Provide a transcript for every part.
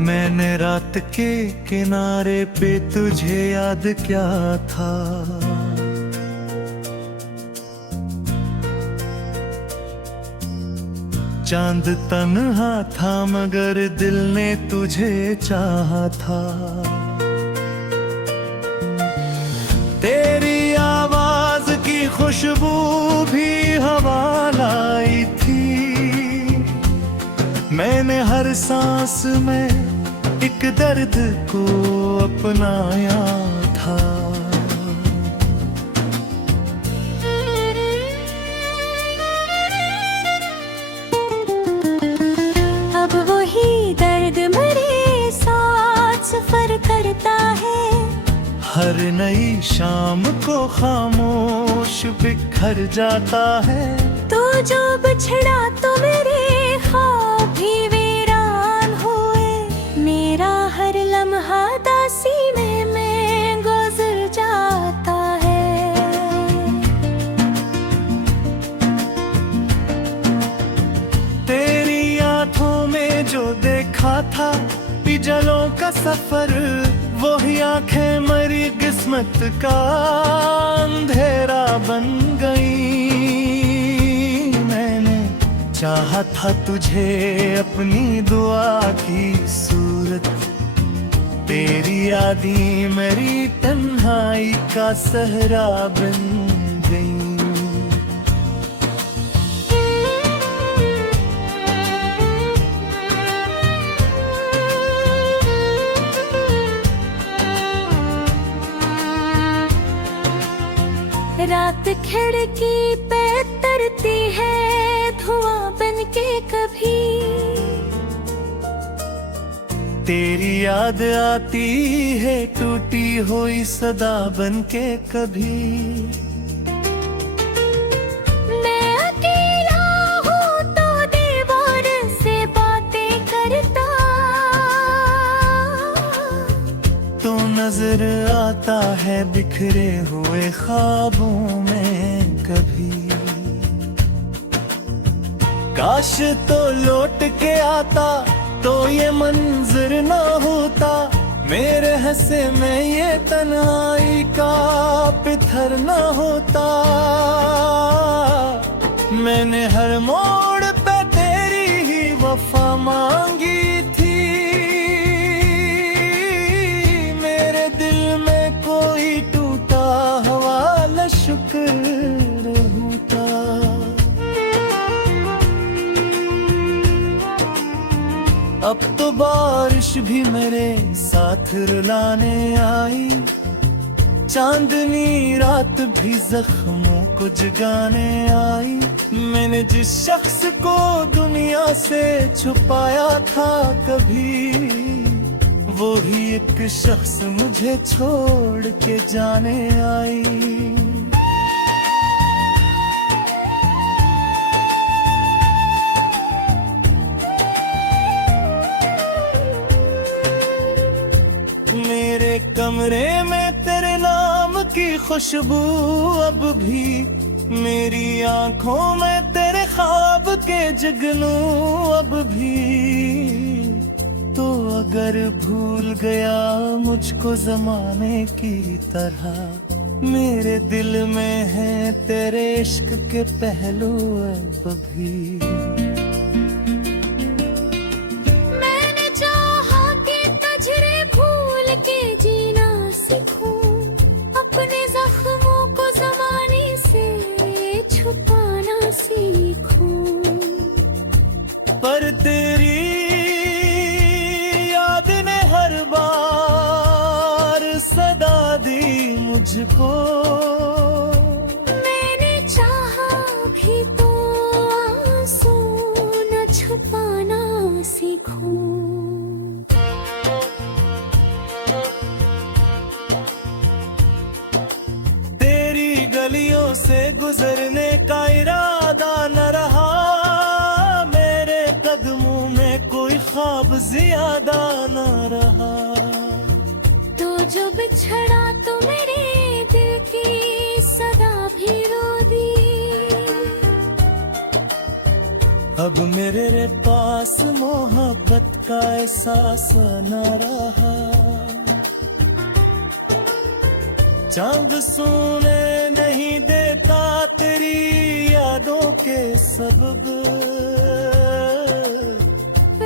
मैंने रात के किनारे पे तुझे याद क्या था। चांद तन्हा था मगर दिल ने तुझे चाहा था। तेरी आवाज की खुशबू भी हवा लाई थी। मैंने हर सांस में एक दर्द को अपनाया था। अब वही दर्द मेरे साथ सफर करता है। हर नई शाम को खामोश बिखर जाता है। तो जो बिछड़ा तो मेरे ख्वाब भी वीरान हुए। मेरा हर लम्हा दासी में गुजर जाता है। तेरी आंखों में जो देखा था पिजलों का सफर, वही आंखें मरी किस्मत का अंधेरा बन गई। मैंने चाहा था तुझे अपनी दुआ की सूरत। तेरी यादें मेरी तन्हाई का सहरा बन गई। रात खिड़की पे तरती है धुआं बन के कभी। तेरी याद आती है टूटी हुई सदा बन के कभी। मैं अकेला हूँ तो दीवार से बातें करता। तो नजर आता है बिखरे हुए ख्वाबों में कभी। काश तो लौट के आता तो ये मंजर ना होता। मेरे हंसे में ये तन्हाई का पत्थर ना होता। मैंने हर मोड़ पे तेरी ही वफा मांगी थी। मेरे दिल में कोई टूटा हवाला शुक्र होता। अब तो बारिश भी मेरे साथ रुलाने आई। चांदनी रात भी जख्मों को जगाने आई। मैंने जिस शख्स को दुनिया से छुपाया था कभी, वो ही एक शख्स मुझे छोड़ के जाने आई। मेरे कमरे में तेरे नाम की खुशबू अब भी। मेरी आंखों में तेरे ख्वाब के जुगनू अब भी। तो अगर भूल गया मुझको जमाने की तरह, मेरे दिल में है तेरे इश्क के पहलू अब भी। पर तेरी याद ने हर बार सदा दी मुझको। मैंने चाहा भी तो आंसू न छुपाना सीखूं। तेरी गलियों से गुजरने का इरादा न रहा। ख्वाब ज्यादा न रहा। तो जो बिछड़ा तो मेरे दिल की सदा भी रो दी। अब मेरे पास मोहब्बत का एहसास न रहा, चांद सोने नहीं देता तेरी यादों के सबब,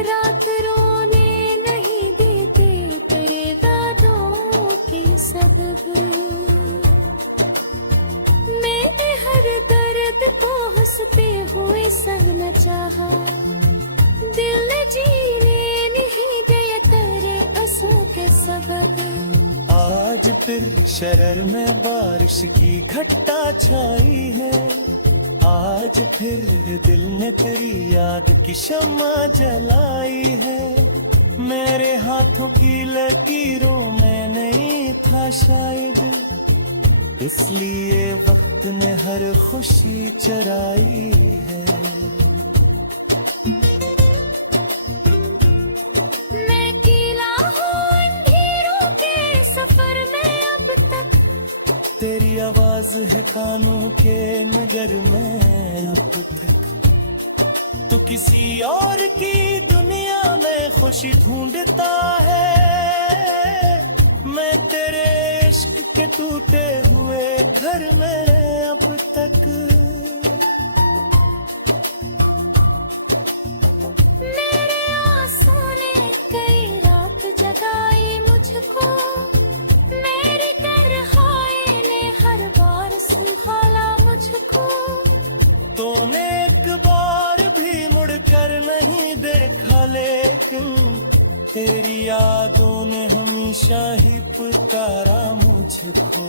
रात रोने नहीं देते तेरे यादों के सबब। मैंने हर दर्द को हंसते हुए सहना चाहा, दिल ने जीने नहीं दिया तेरे आंसू के सबब। आज फिर शरर में बारिश की घटा छाई है, आज फिर दिल ने तेरी याद की शम्मा जलाई है। मेरे हाथों की लकीरों में नहीं था शायद, इसलिए वक्त ने हर खुशी चराई है। मैं अकेला हूँ अंधेरों के सफर में अब तक, तेरी आवाज है कानों के नगर में अब तक। तू किसी और की दुनिया में खुशी ढूंढता है, मैं तेरे इश्क के टूटे हुए घर में अब तक। मेरे आंसू ने कई रात जगाई मुझको, मेरी तन्हाई ने हर बार संभाला मुझको। तूने एक बार भी मुड़कर नहीं देखा, लेकिन तेरी यादों ने हमेशा ही पुकारा मुझको।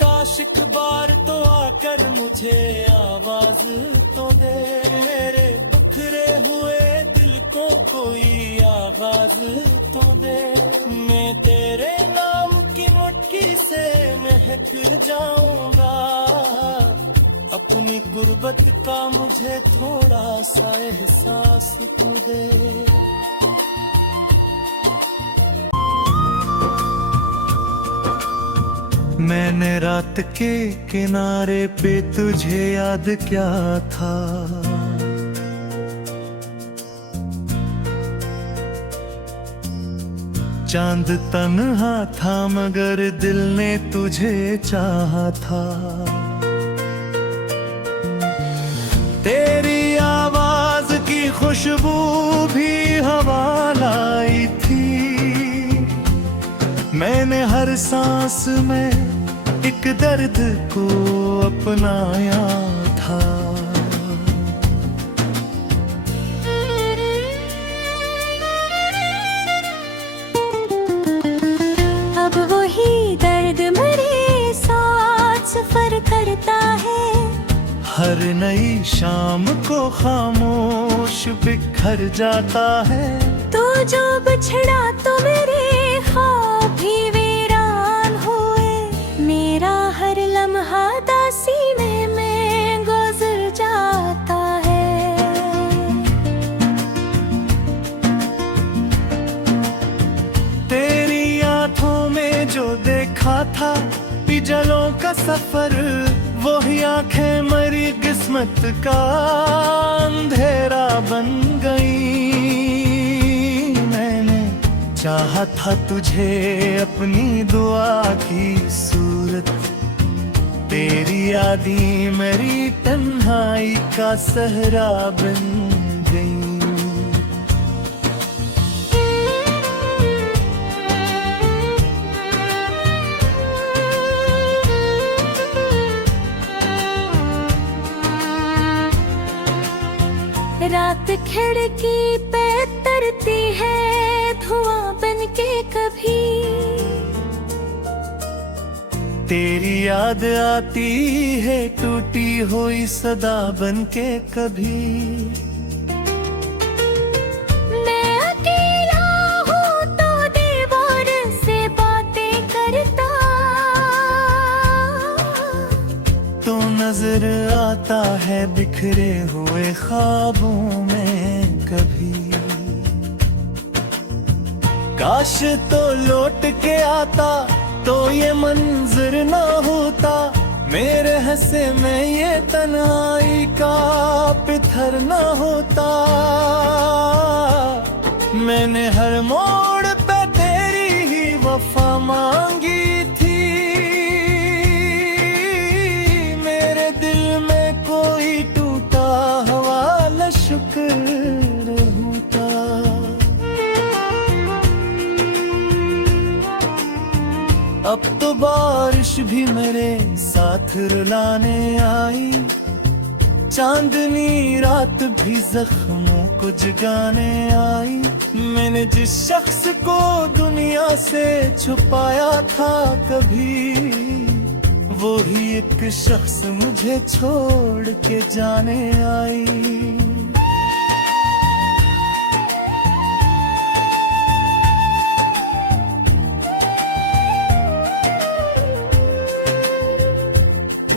काश एक बार तो आकर मुझे आवाज तो दे, मेरे बिखरे हुए दिल को कोई आवाज तो दे। मैं तेरे नाम की मुट्ठी से महक जाऊंगा, अपनी गुर्बत का मुझे थोड़ा सा एहसास तू दे। मैंने रात के किनारे पे तुझे याद क्या था, चांद तन्हा था मगर दिल ने तुझे चाहा था। तेरी आवाज की खुशबू भी हवा लाई थी, मैंने हर सांस में एक दर्द को अपनाया था। अब वही दर्द मेरे साथ सफर करता है, हर नई शाम को खामोश बिखर जाता है। तो जो बिछड़ा तो मेरे ख्वाब भी वीरान हुए, मेरा हर लम्हा दासी में गुजर जाता है। तेरी आंखों में जो देखा था पिजलों का सफर, वही आंखें मरी किस्मत का अंधेरा बन गई। मैंने चाहा था तुझे अपनी दुआ की सूरत, तेरी यादें मेरी तन्हाई का सहरा बन गई। रात खिड़की पे तरती है धुआं बनके कभी, तेरी याद आती है टूटी हुई सदा बनके कभी। मैं अकेला हूँ तो दीवार से बातें करता, तो नजर आता है बिखरे हुए ख्वाबों में कभी। काश तो लौट के आता तो ये मंजर ना होता, मेरे हंसे में ये तन्हाई का पिथर न होता। मैंने हर मोड़ पे तेरी ही वफा मांगी थी। मेरे दिल में कोई टूटा हुआ शुक्र होता। अब तो बारिश भी मेरे साथ रुलाने आई। चांदनी रात भी जख्मों को जगाने आई। मैंने जिस शख्स को दुनिया से छुपाया था कभी, वो ही एक शख्स मुझे छोड़ के जाने आई।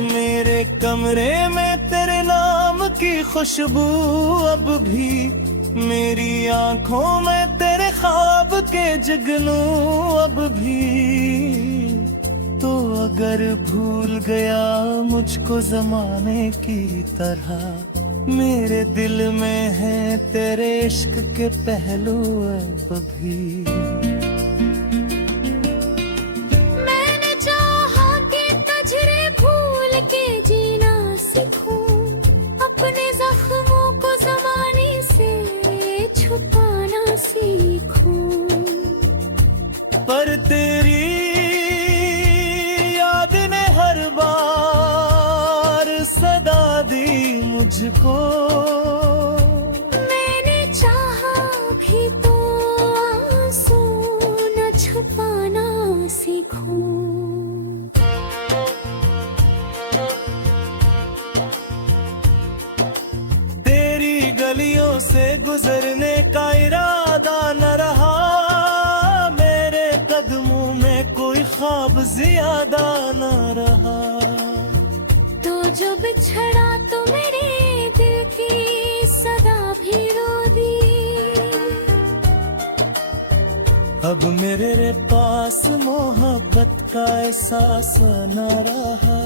मेरे कमरे में तेरे नाम की खुशबू अब भी, मेरी आंखों में तेरे ख्वाब के जुगनू अब भी। तो अगर भूल गया मुझको जमाने की तरह, मेरे दिल में है तेरे इश्क के पहलू अब भी। पर तेरी याद ने हर बार सदा दी मुझको। मैंने चाहा भी तो आंसू न छुपाना सीखूं। तेरी गलियों से गुजरने का इरादा न रहा। ख्वाब ज्यादा न रहा। तो जो बिछड़ा तो मेरे दिल की सदा भी रो दी। अब मेरे पास मोहब्बत का एहसास न रहा।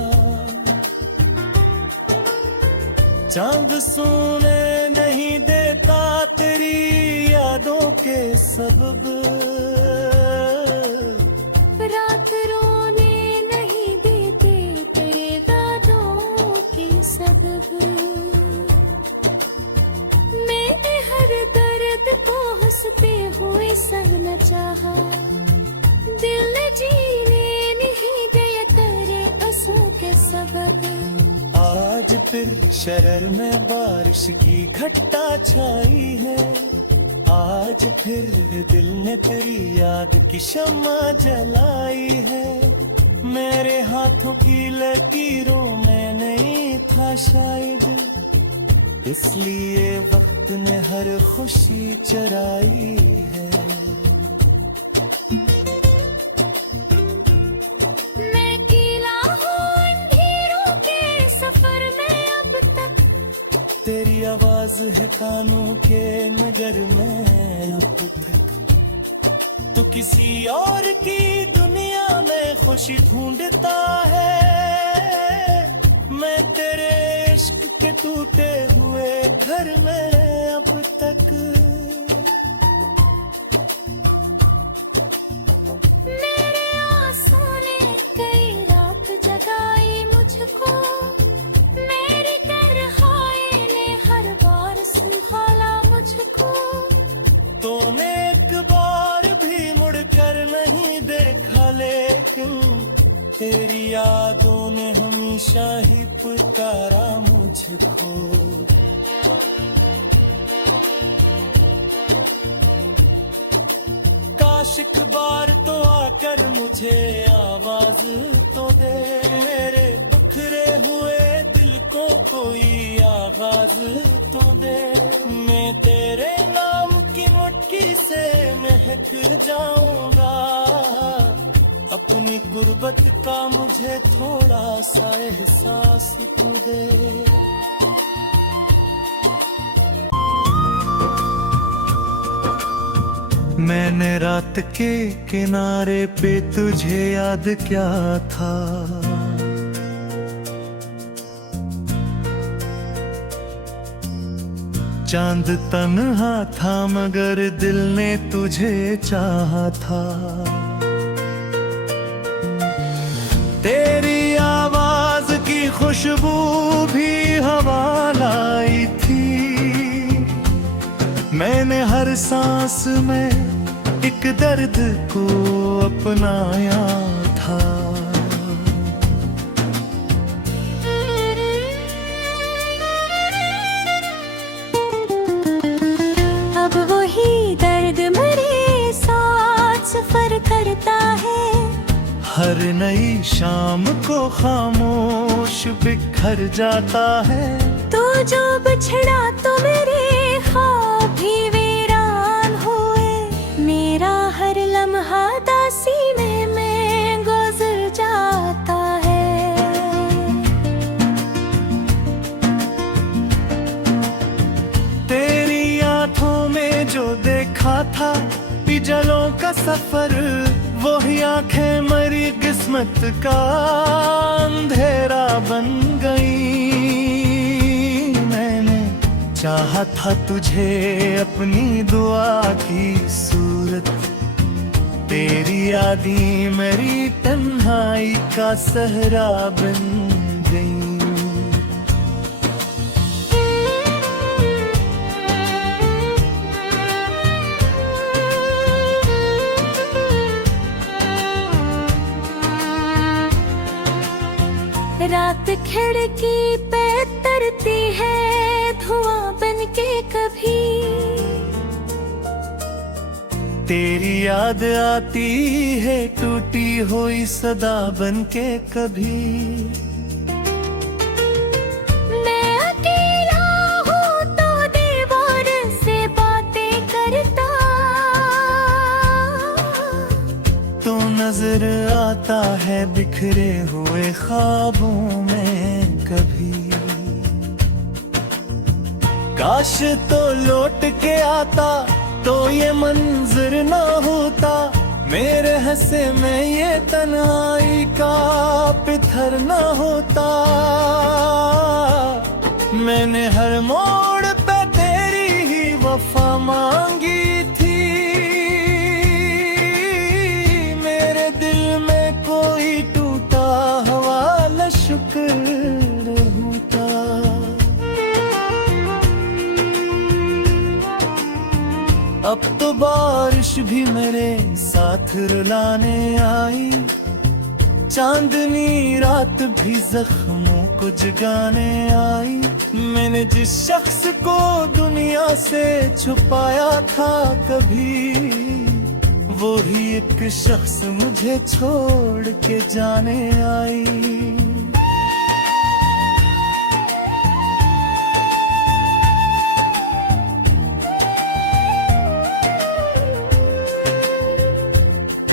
चांद सोने नहीं देता तेरी यादों के सबब। रात रोने नहीं देते तेरे दादों के सबब। मैंने हर दर्द को हंसते हुए सहना चाहा। दिल जीने नहीं गया तेरे आंसू के सबब। आज फिर शरर में बारिश की घट्टा छाई है। आज फिर दिल ने तेरी याद की शम्मा जलाई है। मेरे हाथों की लकीरों में नहीं था शायद, इसलिए वक्त ने हर खुशी चराई है। मैं अकेला हूँ अंधेरों के सफर में अब तक। तेरी आवाज है कानों के नगर में अब तक। तू किसी और की दुनिया में खुशी ढूंढता है। मैं तेरे इश्क के टूटे हुए घर में अब तक। मेरे आंसू ने कई रात जगाई मुझको। मेरी तन्हाई ने हर बार संभाला मुझको। तूने एक बार भी मुड़कर नहीं देखा, लेकिन तेरी यादों ने हमेशा ही पुकारा मुझको। काश एक बार तो आकर मुझे आवाज तो दे। मेरे बिखरे हुए दिल को कोई आवाज तो दे। मैं तेरे नाम की मटकी से महक जाऊंगा। अपनी गुर्बत का मुझे थोड़ा सा एहसास तू दे। मैंने रात के किनारे पे तुझे याद क्या था। चांद तन्हा था मगर दिल ने तुझे चाहा था। तेरी आवाज की खुशबू भी हवा लाई थी। मैंने हर सांस में एक दर्द को अपनाया था। अब वही दर्द मेरे साथ सफर करता है। हर नई शाम को खामोश बिखर जाता है। तू जो बिछड़ा तो मेरे ख्वाब भी वीरान हुए। मेरा हर लम्हा दासी में गुजर जाता है। तेरी आंखों में जो देखा था पिजलों का सफर, वही आंखें मरी किस्मत का अंधेरा बन गई। मैंने चाहा था तुझे अपनी दुआ की सूरत। तेरी यादें मेरी तन्हाई का सहरा बन गई। रात खिड़की पे तरती है धुआं बन के कभी। तेरी याद आती है टूटी हुई सदा बन के कभी। मैं अकेला हूँ तो दीवार से बातें करता। तो नजर आता है बिखरे हुए ख्वाबों में कभी। काश तो लौट के आता तो ये मंजर ना होता। मेरे हंसे में ये तन्हाई का पिथर ना होता। मैंने हर मोड़ पे तेरी ही वफा मांगी थी। मेरे दिल में कोई टूटा हवाला शुक्र होता। अब तो बारिश भी मेरे साथ रुलाने आई। चांदनी रात भी जख्मों को जगाने आई। मैंने जिस शख्स को दुनिया से छुपाया था कभी, वो ही एक शख्स मुझे छोड़ के जाने आई।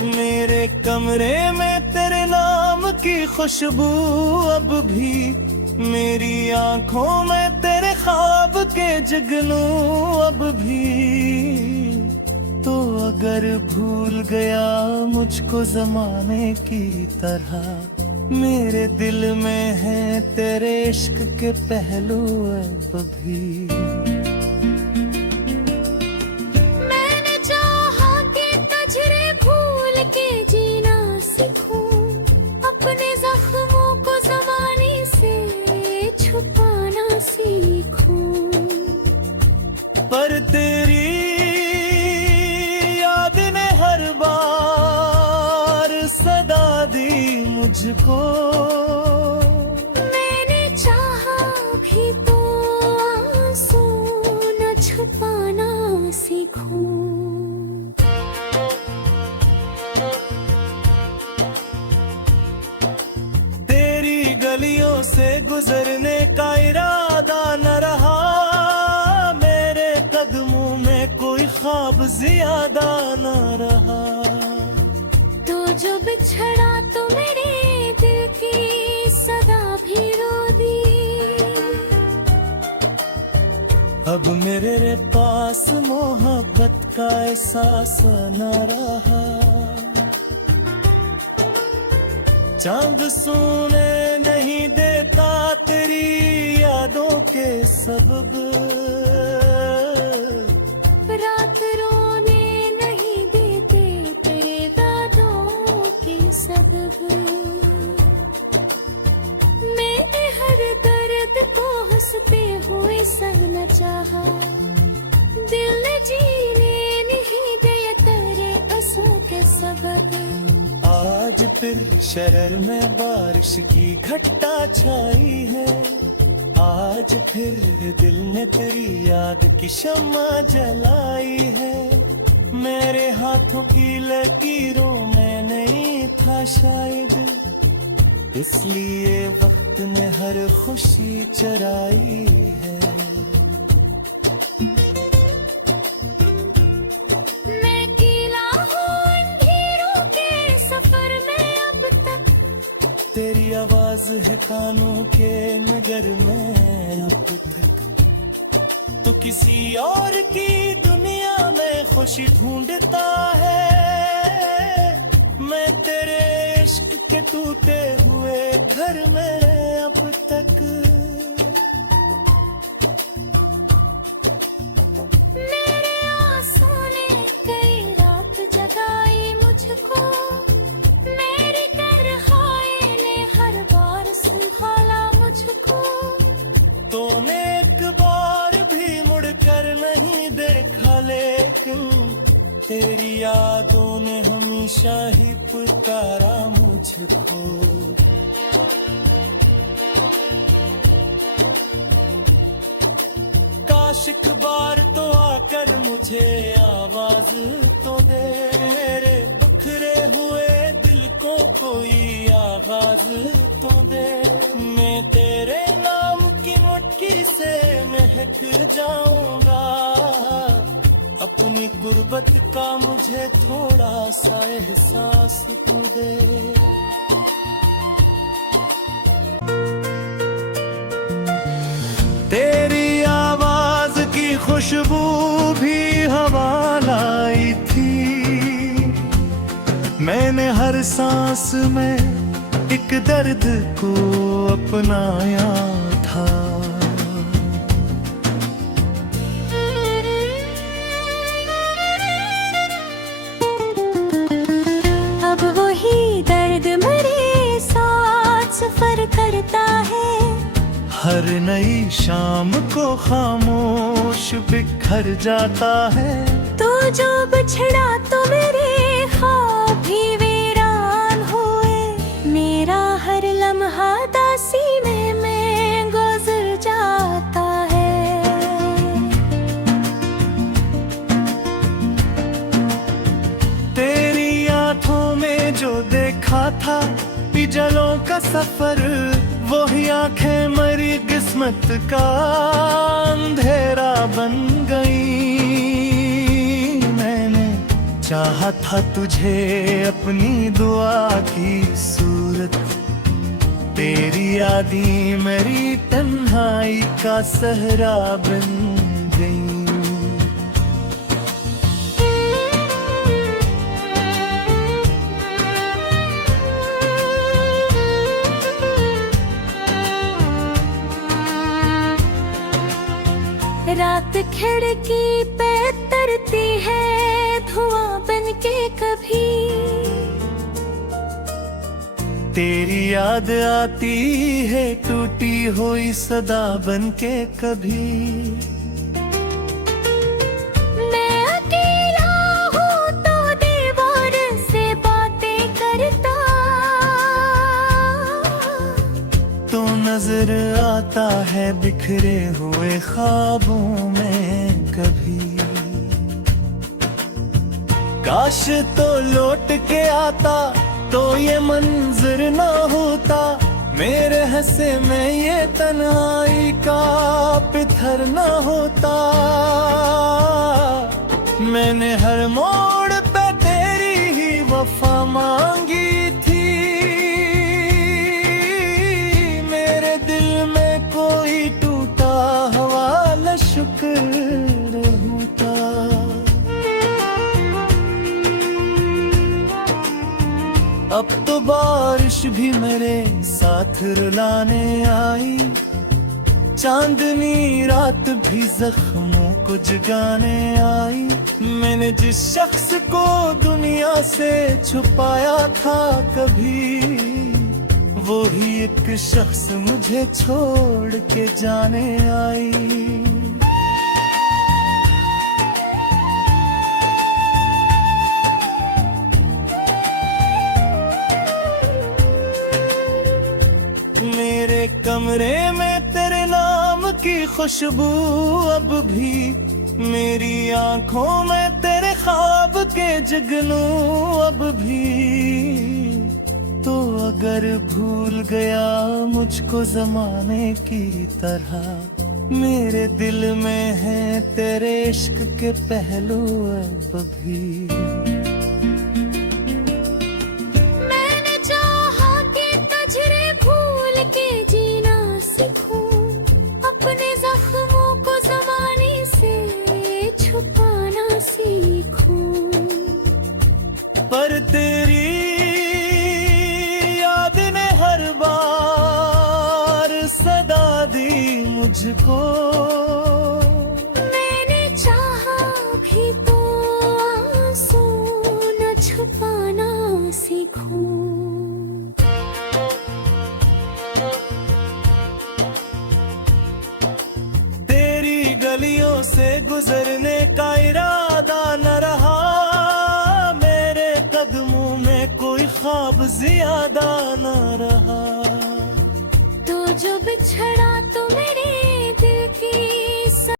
मेरे कमरे में तेरे नाम की खुशबू अब भी। मेरी आंखों में तेरे ख्वाब के जगनू अब भी। तो अगर भूल गया मुझको जमाने की तरह, मेरे दिल में है तेरे इश्क के पहलू अब भी। पर तेरी याद ने हर बार सदा दी मुझको। मैंने चाहा भी तो आंसू न छुपाना सीखूं। तेरी गलियों से गुजरने का इरादा न रहा। मेरे कदमों में कोई ख्वाब ज्यादा न रहा। तो जो बिछड़ा तो मेरे दिल की सदा भी रो दी। अब मेरे पास मोहब्बत का एहसास न रहा। चांद सोने नहीं देता तेरी यादों के सबब। हंसते हुए संग न चाहा, दिल ने जीने नहीं दिया तेरे आंसू के सबब। आज फिर शरर में बारिश की घट्टा छाई है, आज फिर दिल ने तेरी याद की शम्मा जलाई है। मेरे हाथों की लकीरों में नहीं था शायद, इसलिए वक्त ने हर खुशी चराई है। मैं अकेला हूँ अंधेरों के सफर में अब तक, तेरी आवाज है कानों के नगर में अब तक। तू किसी और की दुनिया में खुशी ढूंढता है, मैं तेरे इश्क के टूटे हुए घर में अब तक। मेरे आंसू ने कई रात जगाई मुझको, मेरी तन्हाई ने हर बार संभाला मुझको। तूने एक बार भी मुड़कर नहीं देखा, लेकिन तेरी यादों ने हमेशा ही पुकारा मुझको। काश एक बार तो आकर मुझे आवाज तो दे, मेरे बिखरे हुए दिल को कोई आवाज तो दे। मैं तेरे नाम की मट्टी से महक जाऊंगा, अपनी गुर्बत का मुझे थोड़ा सा एहसास तू दे। तेरी आवाज की खुशबू भी हवा लाई थी, मैंने हर सांस में एक दर्द को अपनाया था। अब वही दर्द मेरे साथ सफर करता है, हर नई शाम को खामोश बिखर जाता है। तू जो बिछड़ा तो मेरे ख्वाब भी वीरान हुए, मेरा हर लम्हा दासी में गुजर जाता है। तेरी आंखों में जो देखा था पिजलों का सफर, वही आंखें मरी किस्मत का अंधेरा बन गई। मैंने चाहा था तुझे अपनी दुआ की सूरत, तेरी यादें मेरी तन्हाई का सहरा बन गई। रात खिड़की पे तरती है धुआं बन के कभी, तेरी याद आती है टूटी हुई सदा बन के कभी। मैं अकेला हूँ तो दीवार से बातें करता, तो नजर आता है बिखरे हुए ख्वाबों में कभी। काश तो लौट के आता तो ये मंजर ना होता, मेरे हंसे में ये तन्हाई का पिथर ना होता। मैंने हर मोड़ पे तेरी ही वफा मांगी थी, मेरे दिल में कोई टूटा हवाला शुक्र होता। अब तो बारिश भी मेरे साथ रुलाने आई, चांदनी रात भी जख्मों को जगाने आई। मैंने जिस शख्स को दुनिया से छुपाया था कभी, वो ही एक शख्स मुझे छोड़ के जाने आई। मेरे कमरे में तेरे नाम की खुशबू अब भी, मेरी आंखों में तेरे ख्वाब के जुगनू अब भी। तो अगर भूल गया मुझको जमाने की तरह, मेरे दिल में है तेरे इश्क के पहलू अब भी। मैंने चाहा कि तुझे भूल के जीना सीखूं, अपने जख्मों को जमाने से छुपाना सीखूं। पर तेरी याद ने हर बार सदा दी मुझको। मैंने चाहा भी तो आंसू न छुपाना सीखूं। तेरी गलियों से गुजरने का इरादा न रहा, मेरे कदमों में कोई ख्वाब ज्यादा न रहा। तो जो बिछड़ा तो मेरे दिल की